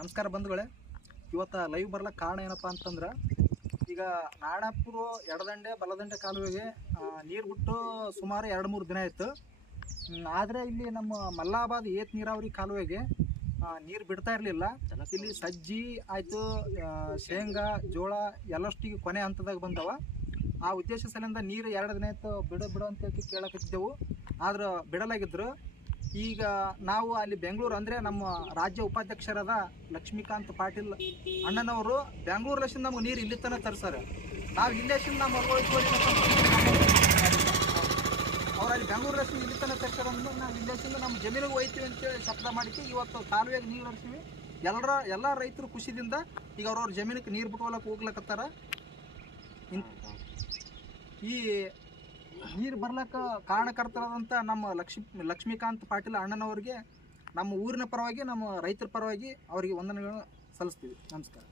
ನಮಸ್ಕಾರ ಬಂಧುಗಳೇ. ಇವತ್ತು ಲೈವ್ ಬರ್ಲಕ್ಕೆ ಕಾರಣ ಏನಪ್ಪ ಅಂತಂದ್ರೆ, ಈಗ ನಾಡಾಪುರ ಎಡದಂಡೆ, ಬಲದಂಡೆ ಕಾಲುವೆಗೆ ನೀರು ಬಿಟ್ಟು ಸುಮಾರು ಎರಡು ಮೂರು ದಿನ ಆಯಿತು. ಆದರೆ ಇಲ್ಲಿ ನಮ್ಮ ಮಲ್ಲಾಬಾದ್ ಏತ್ ನೀರಾವರಿ ಕಾಲುವೆಗೆ ನೀರು ಬಿಡ್ತಾ ಇರಲಿಲ್ಲ. ಇಲ್ಲಿ ಸಜ್ಜಿ ಆಯಿತು ಶೇಂಗಾ, ಜೋಳ ಎಲ್ಲಷ್ಟಿಗೆ ಕೊನೆ ಹಂತದಾಗ ಬಂದವ. ಆ ಉದ್ದೇಶ ಸಲಿಂದ ನೀರು ಎರಡು ದಿನ ಆಯ್ತು ಬಿಡು ಬಿಡು ಅಂತ ಹೇಳಿ ಕೇಳಕತ್ತಿದ್ದೆವು. ಆದ್ರೆ ಬಿಡಲಾಗಿದ್ರು. ಈಗ ನಾವು ಅಲ್ಲಿ ಬೆಂಗಳೂರು ಅಂದರೆ ನಮ್ಮ ರಾಜ್ಯ ಉಪಾಧ್ಯಕ್ಷರಾದ ಲಕ್ಷ್ಮೀಕಾಂತ್ ಪಾಟೀಲ್ ಅಣ್ಣನವರು ಬೆಂಗಳೂರು ಲಕ್ಷ ನಮ್ಗೆ ನೀರು ಇಲ್ಲಿ ತನಕ ತರ್ಸಾರೆ ನಾವು ಇಲ್ಲೇಶಿಂದ ನಮ್ಮ ಅವ್ರು ಅಲ್ಲಿ ಬೆಂಗಳೂರು ಲಕ್ಷ ಇಲ್ಲಿ ತನಕ ತರ್ಸಾರ ಅಂದ್ರೆ ನಾವು ಇಲ್ಲೇಶಿಂದ ನಮ್ಮ ಜಮೀನಿಗೆ ಹೋಯ್ತೀವಿ ಅಂತೇಳಿ ಶಬ್ದ ಮಾಡಿಕ್ಕೆ ಇವತ್ತು ಕಾಲುವೆಗೆ ನೀರು ಹರಿಸ್ತೀವಿ ಎಲ್ಲರ, ಎಲ್ಲ ರೈತರು ಖುಷಿದಿಂದ ಈಗ ಅವ್ರವ್ರ ಜಮೀನಿಗೆ ನೀರು ಬಿಟ್ಕೊಳಕ್ಕೆ ಹೋಗ್ಲಕತ್ತಾರ. ಈ ನೀರು ಬರ್ಲಕ್ಕ ಕಾರಣಕರ್ತರಾದಂಥ ನಮ್ಮ ಲಕ್ಷ್ಮಿ, ಲಕ್ಷ್ಮೀಕಾಂತ್ ಪಾಟೀಲ್ ಅಣ್ಣನವರಿಗೆ ನಮ್ಮ ಊರಿನ ಪರವಾಗಿ, ನಮ್ಮ ರೈತರ ಪರವಾಗಿ ಅವರಿಗೆ ವಂದನೆಗಳನ್ನು ಸಲ್ಲಿಸ್ತೀವಿ. ನಮಸ್ಕಾರ.